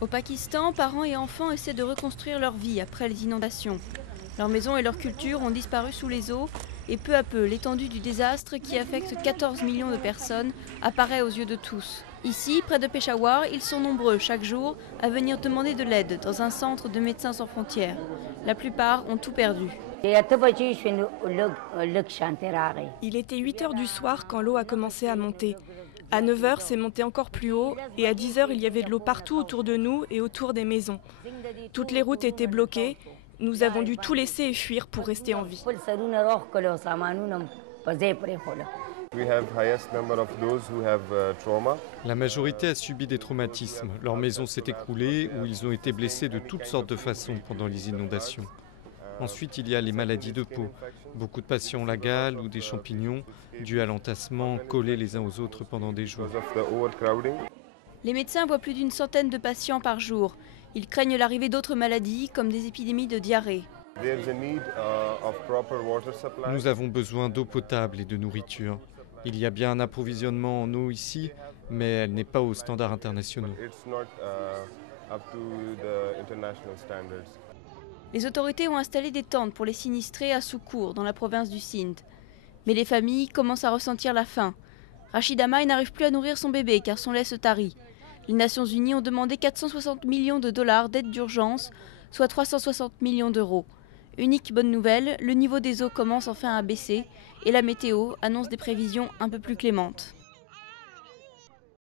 Au Pakistan, parents et enfants essaient de reconstruire leur vie après les inondations. Leurs maisons et leur culture ont disparu sous les eaux et peu à peu, l'étendue du désastre qui affecte 14 millions de personnes apparaît aux yeux de tous. Ici, près de Peshawar, ils sont nombreux chaque jour à venir demander de l'aide dans un centre de Médecins sans frontières. La plupart ont tout perdu. Il était 8 h du soir quand l'eau a commencé à monter. À 9 h, c'est monté encore plus haut et à 10 h, il y avait de l'eau partout autour de nous et autour des maisons. Toutes les routes étaient bloquées. Nous avons dû tout laisser et fuir pour rester en vie. La majorité a subi des traumatismes. Leur maison s'est écroulée ou ils ont été blessés de toutes sortes de façons pendant les inondations. Ensuite, il y a les maladies de peau. Beaucoup de patients ont la gale ou des champignons dus à l'entassement collés les uns aux autres pendant des jours. Les médecins voient plus d'une centaine de patients par jour. Ils craignent l'arrivée d'autres maladies comme des épidémies de diarrhée. Nous avons besoin d'eau potable et de nourriture. Il y a bien un approvisionnement en eau ici, mais elle n'est pas aux standards internationaux. Les autorités ont installé des tentes pour les sinistrés à Soukour, dans la province du Sindh. Mais les familles commencent à ressentir la faim. Rachida May n'arrive plus à nourrir son bébé car son lait se tarit. Les Nations Unies ont demandé 460 millions de dollars d'aide d'urgence, soit 360 millions d'euros. Unique bonne nouvelle, le niveau des eaux commence enfin à baisser et la météo annonce des prévisions un peu plus clémentes.